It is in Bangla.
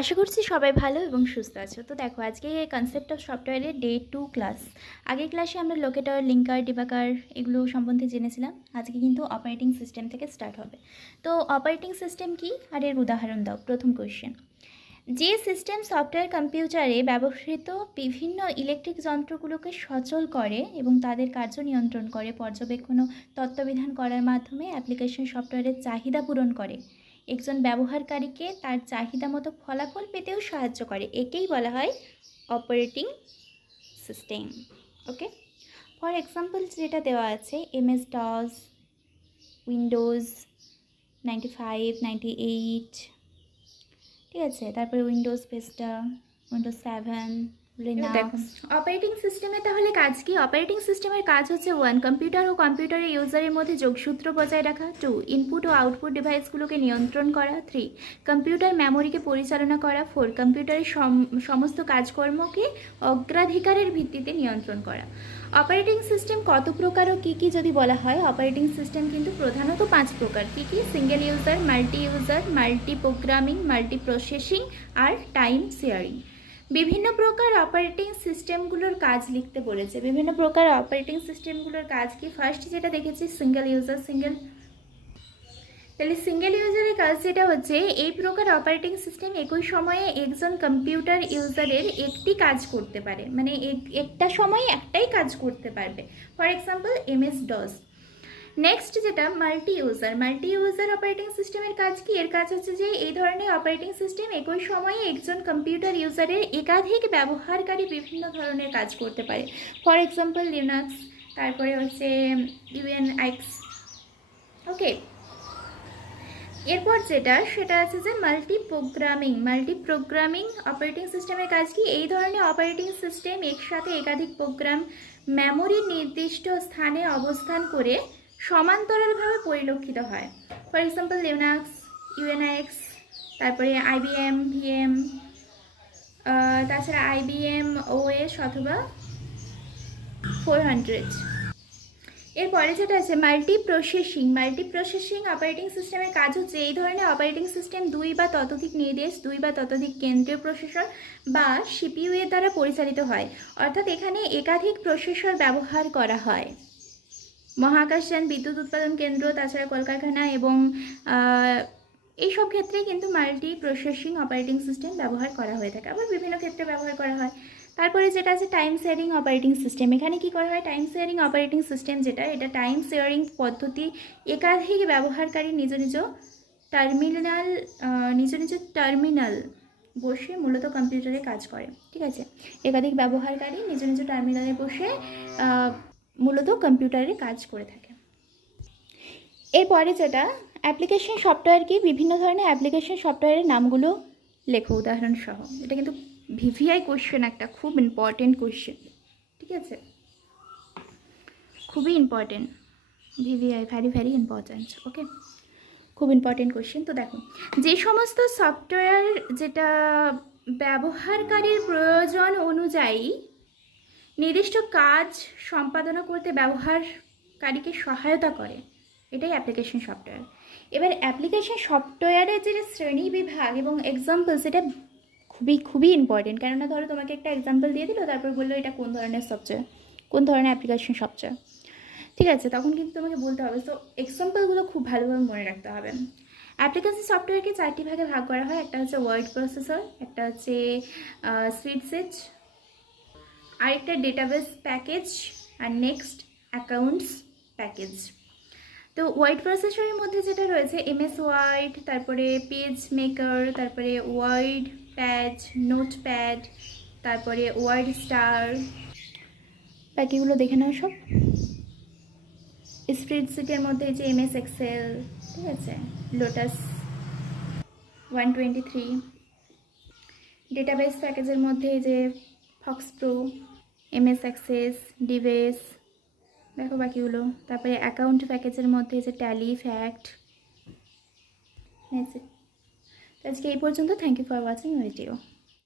আশা করছি সবাই ভালো এবং সুস্থ আছো। তো দেখো, আজকে কনসেপ্ট অফ সফটওয়্যারের ডে 2 ক্লাস। আগের ক্লাসে আমরা লোকেটর, লিঙ্কার, ডিবাগার এগুলো সম্বন্ধে জেনেছিলাম। আজকে কিন্তু অপারেটিং সিস্টেম থেকে স্টার্ট হবে। তো অপারেটিং সিস্টেম কি আর এর উদাহরণ দাও। প্রথম কোয়েশ্চেন, যে সিস্টেম সফটওয়্যার কম্পিউটারে ব্যবহৃত বিভিন্ন ইলেকট্রিক যন্ত্রগুলোকে সচল করে এবং তাদের কার্য নিয়ন্ত্রণ করে, পর্যবেক্ষণ ও তত্ত্ববিধান করার মাধ্যমে অ্যাপ্লিকেশন সফটওয়্যারের চাহিদা পূরণ করে, একজন ব্যবহারকারীকে তার চাহিদা মতো ফলাফল পেতেও সাহায্য করে, একেই বলা হয় operating system. Okay, for example যেটা দেওয়া আছে, এমএস ডস, উইন্ডোজ 95, 98, ঠিক আছে, তারপরে Windows vista, Windows 7, Linux. Operating সিস্টেমে তাহলে কাজ কি? অপারেটিং সিস্টেমের কাজ হচ্ছে 1, কম্পিউটার ও কম্পিউটারের ইউজারের মধ্যে যোগসূত্র বজায় রাখা। 2, ইনপুট ও আউটপুট ডিভাইসগুলোকে নিয়ন্ত্রণ করা। 3, কম্পিউটার মেমোরিকে পরিচালনা করা। 4, কম্পিউটারের সমস্ত কাজকর্মকে অগ্রাধিকারের ভিত্তিতে নিয়ন্ত্রণ করা। অপারেটিং সিস্টেম কত প্রকার ও কী কী যদি বলা হয়, অপারেটিং সিস্টেম কিন্তু প্রধানত 5 প্রকার। কী কী? Single user, multi programming, multi processing আর টাইম শেয়ারিং। বিভিন্ন প্রকার অপারেটিং সিস্টেমগুলোর কাজ লিখতে বলেছে। বিভিন্ন প্রকার অপারেটিং সিস্টেমগুলোর কাজ কি? ফার্স্ট যেটা দেখেছি, সিঙ্গেল ইউজার। তাহলে সিঙ্গেল ইউজারের কাজ যেটা হচ্ছে, এই প্রকার অপারেটিং সিস্টেম একই সময়ে একজন কম্পিউটার ইউজারের একটি কাজ করতে পারে, মানে একটা সময়ে একটাই কাজ করতে পারবে। For example MS DOS. Next যেটা মাল্টি ইউজার অপারেটিং সিস্টেমের কাজ কি? এর কাজ হচ্ছে যে এই ধরনের অপারেটিং সিস্টেম একই সময়ে একজন কম্পিউটার ইউজারের একাধিক ব্যবহারকারী বিভিন্ন ধরনের কাজ করতে পারে। ফর এক্সাম্পল লিনাক্স, তারপরে হচ্ছে ইউএনএক্স। ওকে, এরপর সেটা আছে যে মাল্টি প্রোগ্রামিং অপারেটিং সিস্টেমের কাজ কি? এই ধরনের অপারেটিং সিস্টেম একসাথে একাধিক প্রোগ্রাম মেমোরির নির্দিষ্ট স্থানে অবস্থান করে সমান্তরালভাবে পরিলক্ষিত হয়। ফর এক্সাম্পল লিনাক্স, ইউএনএক্স, তারপরে আইবিএম ভিএম, তাছাড়া আইবিএম ওএস অথবা 400। এরপরে যেটা আছে মাল্টি প্রসেসিং অপারেটিং সিস্টেমের কাজ হচ্ছে, এই ধরনের অপারেটিং সিস্টেম 2 বা ততোধিক নির্দেশ, 2 বা ততোধিক কেন্দ্রীয় প্রসেসর বা সিপিইউ এর দ্বারা পরিচালিত হয়। অর্থাৎ এখানে একাধিক প্রসেসর ব্যবহার করা হয়। মহাকাশযান, বিদ্যুৎ উৎপাদন কেন্দ্র, তাছাড়া কলকারখানা এবং এইসব ক্ষেত্রে কিন্তু মাল্টি প্রসেসিং অপারেটিং সিস্টেম ব্যবহার করা হয়ে থাকে, আবার বিভিন্ন ক্ষেত্রে ব্যবহার করা হয়। তারপরে যেটা আছে টাইম শেয়ারিং অপারেটিং সিস্টেম। এখানে কি করা হয়? টাইম শেয়ারিং অপারেটিং সিস্টেম এটা টাইম শেয়ারিং পদ্ধতি, একাধিক ব্যবহারকারী নিজ নিজ টার্মিনাল বসে মূলত কম্পিউটারে কাজ করে। ঠিক আছে, একাধিক ব্যবহারকারী নিজ নিজ টার্মিনালে বসে মূলত কম্পিউটারে কাজ করে থাকে। এরপরে যেটা অ্যাপ্লিকেশন সফটওয়্যার কি? বিভিন্ন ধরনের অ্যাপ্লিকেশন সফটওয়্যারের নামগুলো লেখো উদাহরণ সহ। এটা কিন্তু ভিভিআই কোশ্চেন, একটা খুব ইম্পর্টেন্ট কোশ্চেন। ঠিক আছে, খুবই ইম্পর্টেন্ট, ভিভিআই ভেরি ইম্পর্টেন্ট। ওকে, খুব ইম্পর্টেন্ট কোশ্চেন। তো দেখো, যে সমস্ত সফটওয়্যার যেটা ব্যবহারকারীর প্রয়োজন অনুযায়ী নির্দিষ্ট কাজ সম্পাদনা করতে ব্যবহারকারীকে সহায়তা করে, এটাই অ্যাপ্লিকেশন সফটওয়্যার। এবার অ্যাপ্লিকেশন সফটওয়্যারের যে শ্রেণী বিভাগ এবং এক্সাম্পল, সেটা খুবই ইম্পর্টেন্ট। কেননা ধরো তোমাকে একটা এক্সাম্পল দিয়ে দিল, তারপর বললো এটা কোন ধরনের সফটওয়্যার, কোন ধরনের অ্যাপ্লিকেশন সফটওয়্যার। ঠিক আছে, তখন কিন্তু তোমাকে বলতে হবে। তো এক্সাম্পলগুলো খুব ভালোভাবে মনে রাখতে হবে। অ্যাপ্লিকেশন সফটওয়্যারকে 4টি ভাগে ভাগ করা হয়। একটা হচ্ছে ওয়ার্ড প্রসেসর, একটা হচ্ছে স্প্রেডশিট, আরেকটা ডেটাবেস প্যাকেজ, আর নেক্সট অ্যাকাউন্টস প্যাকেজ। তো ওয়ার্ড প্রসেসরের মধ্যে যেটা রয়েছে এমএস ওয়ার্ড, তারপরে পেজ মেকার, তারপরে ওয়ার্ড প্যাড, নোটপ্যাড, তারপরে ওয়ার্ড স্টার, বাকিগুলো দেখে নাও সব। স্প্রেডশিটের মধ্যে যে এমএস এক্সেল, ঠিক আছে, লোটাস 123। ডেটাবেস প্যাকেজের মধ্যে যে ফক্স প্রো, এমএস অ্যাক্সেস, ডিবেস, দেখো বাকিগুলো। তারপরে অ্যাকাউন্ট প্যাকেজের মধ্যে যে ট্যালি, ফ্যাক্ট। আজকে এই পর্যন্ত। Thank you for watching video.